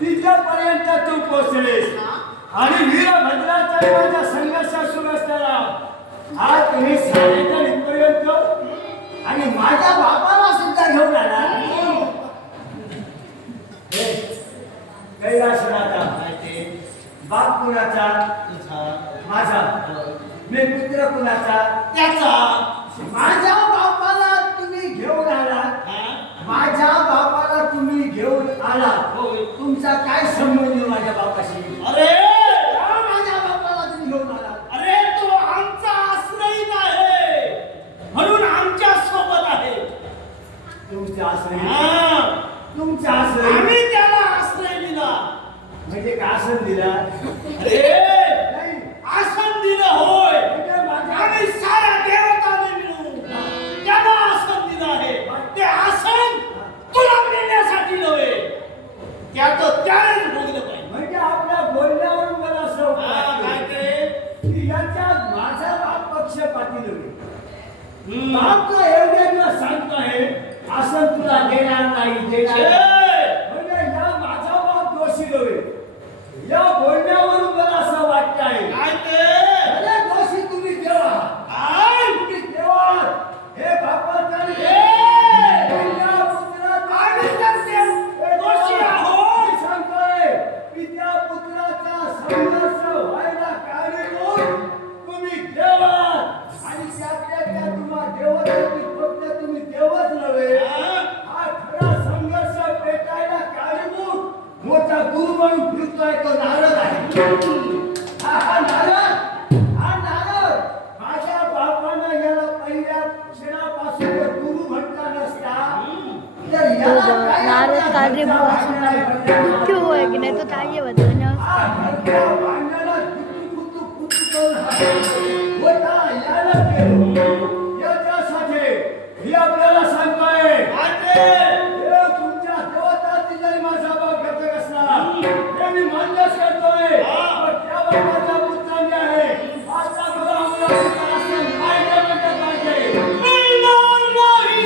तिथपर्यंत तू पोहोचलीस आणि वीरभद्राचा संघर्ष सुरू असताना आज तुम्ही साडेच्या इथपर्यंत आणि माझ्या बापाला सुद्धा घेऊन आला. कैलासनाथा बाप कुणाचा? माझा. मी पुत्र कुणाचा? त्याचा. माझ्या बापाला तुम्ही घेऊन आला. माझ्या बापाला तुम्ही घेऊन आला. तुमचा काय संबंध माझ्या बापाशी? अरे माझ्या बापाला तुम्ही घेऊन आला. अरे तो आमचा आश्रयी आहे म्हणून आमच्या सोबत आहे. तुमचा आश्रय? तुमचा आश्रय? आम्ही त्याला आश्रय दिला. म्हणजे का आसन दिला? अरे आसन दिलं होय. आम्ही साऱ्या देवताने मिळून त्याला आसन दिलं आहे. ते आसन तुला मिळण्यासाठी नव्हे, त्याचं त्यानेच भोगलं पाहिजे. म्हणजे आपल्या बोलण्यावरून मला असं काय ते की याच्यात माझा बाप पक्षपाती नव्हे. बाप तो एवढे दिवस सांगतोय आसन तुला देणार नाही, देणार नाही. म्हणजे या माझा बाप दोषी नव्हे. या बोलण्यावरून मला असं वाटत आहे काय ते अरे दोषी तुम्ही देवा. काय तुम्ही देवा. हे बापाचा दोषी आहोत. सांगतोय पित्या पुत्राचा संघर्ष व्हायला कारणीभूत तुम्ही देवा. आणि त्यातल्या तुम्हा देवासाठी फक्त तुम्ही देवच नव्हे, हा खरा संघर्ष पेटायला कारणीभूत मोठा गुरु म्हणून फिरतोय तो नारद आहे. हा नारद माझ्या बापानं याला पहिल्या क्षणापासून गुरु म्हटला नसता तर याला काय नारद काढले क्यों है कि नहीं तो चाहिए बताना ही आपल्याला सांगतोय काय तुमच्या देवताची जरी माझा बाप घातक असला हे मी मान्यच करतोय. पण त्यावर माझा पुत्रांनी आहे. आता मला आम्हाला असं पाहिजे म्हणजे पाहिजे. मिळणार नाही.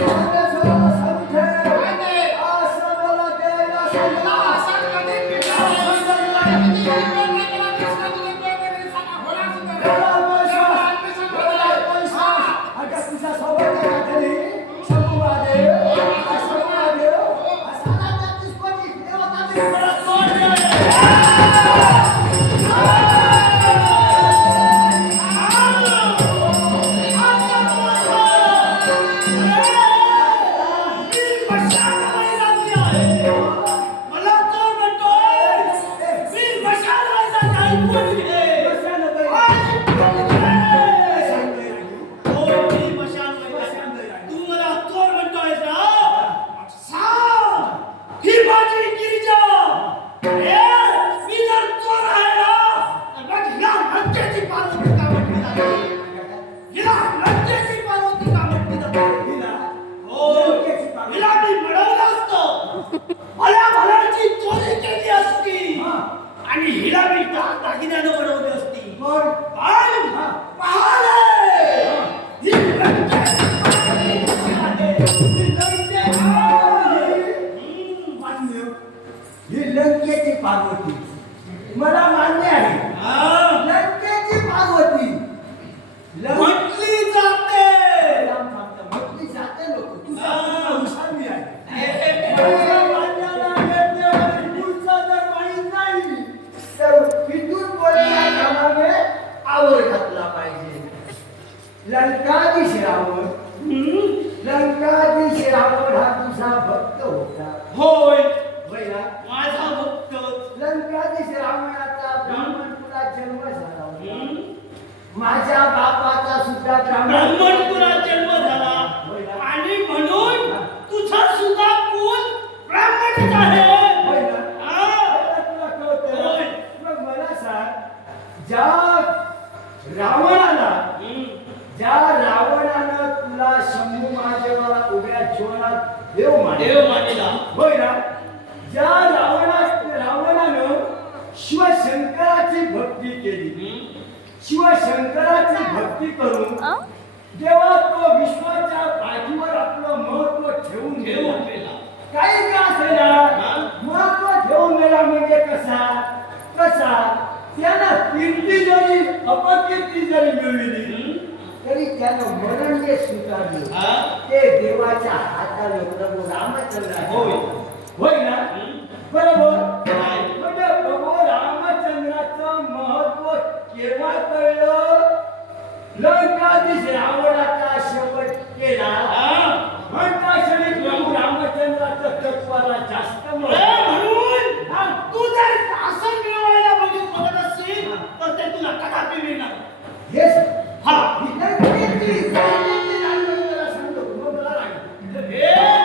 माझ्यासोबत सांगते. असं मला द्यायला सांगा. अगं तुझ्या सोबत काय घरी? शंभू महादेव, शंभू महादेव, असा राजा तिसपटी देवताची परत तोड द्यायला. मला तो म्हणतोय मी मशाला ऐकून घे. तू मला चोर म्हणतोयस ना? सांग ही माझी गिरिजा. मी जर चोर आहे ना तर मग हिला लंकेची पार्वती का म्हटली जाते? हिला लंकेची पार्वती का म्हटली जाते? हिला मी मिळवलं असतं, भल्या भल्याची चोरी केली असती आणि हिला मी दागिन्यानं बनवली असती. पण पाहले ही लंकेची पार्वती कशी आहे? ही लंकेची पार्वती मला मान्य आहे. लंकेची पार्वती म्हटली जाते. म्हटली जाते लोक. तुझा हुशार मी आहे. माझ्या वाद्याला वेद्य आणि पुढचा जर माहीत नाही तर इथून बोलण्याप्रमाणे आवड घातला पाहिजे. लंकाधीश रावण हा तुझा भक्त होता. होय बैला माझा भक्त. लंकाधीश रावणाचा ब्राह्मण कुलात जन्म झाला होता. माझ्या बापाचा सुद्धा ब्राह्मण कुलात जन्म झाला आणि म्हणून तुझा सुद्धा कुल ब्राह्मणच आहे. होय ना? तुला कळतंय? होय. मग मला सांग, ज्या रावणानं तुला शंभू महादेवाला उभ्या जीवनात देव मानिला. होय ना? ज्या रावणानं शिवशंकराची भक्ती केली, शिवशंकराची भक्ती करून जेव्हा तो विश्वाच्या पाठीवर आपलं महत्व ठेवून गेला, काही का असेना महत्व त्यानं मरण जे स्वीकारलं हा? ते देवाच्या हाताने प्रभू रामचंद्र होय. होय ना बरोबर काय? म्हणजे प्रभू रामचंद्राचं महत्व केव्हा कळलं लंकाधीश रावणाचा शेवट केला हा? म्हणता क्षणी प्रभू रामचंद्राचं तत्वाला जास्त ए, महत्व. म्हणून हा. तू जर आसन मिळवायला बघत असशील तर ते तुला कदापि मिळणार नाही. हेच हा. ही लंकेची राणी मला सांगतो मग मला राग.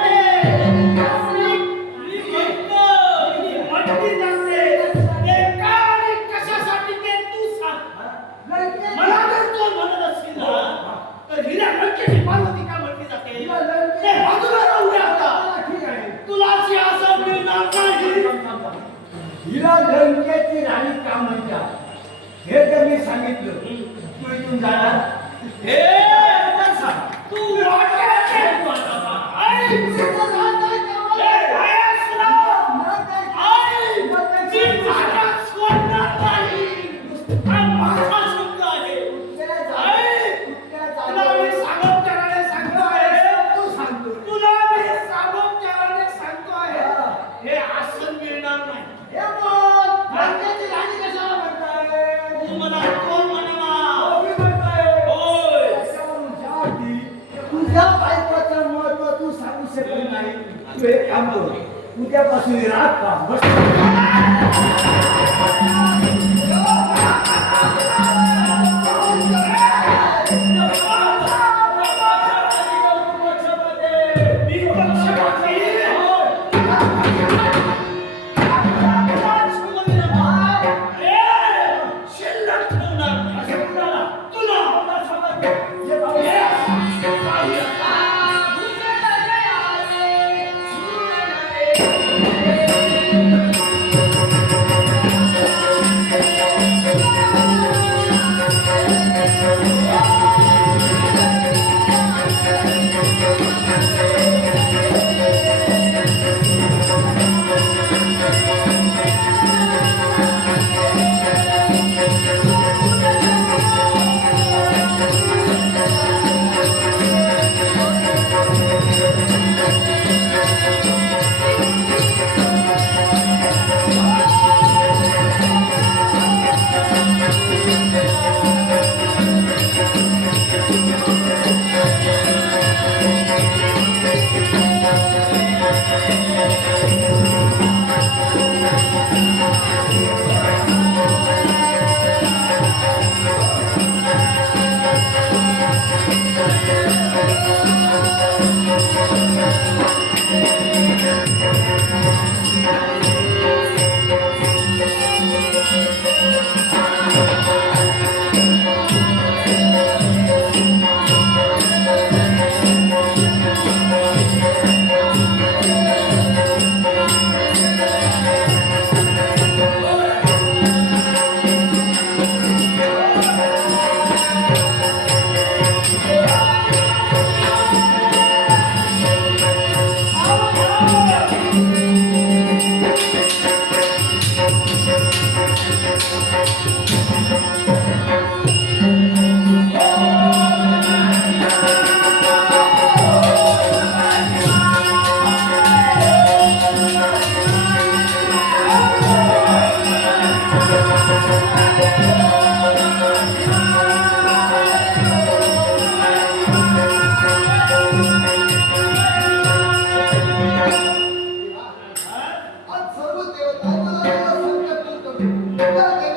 हिला लंकेची राणी का म्हणतात हे तर मी सांगितलं तू इथून जाणार तुझ्या बायकोचं महत्व तू सांगू शकत नाही तू एक काम कर उद्यापासून राग का बस आज सर्व देवता मला संकट करतो.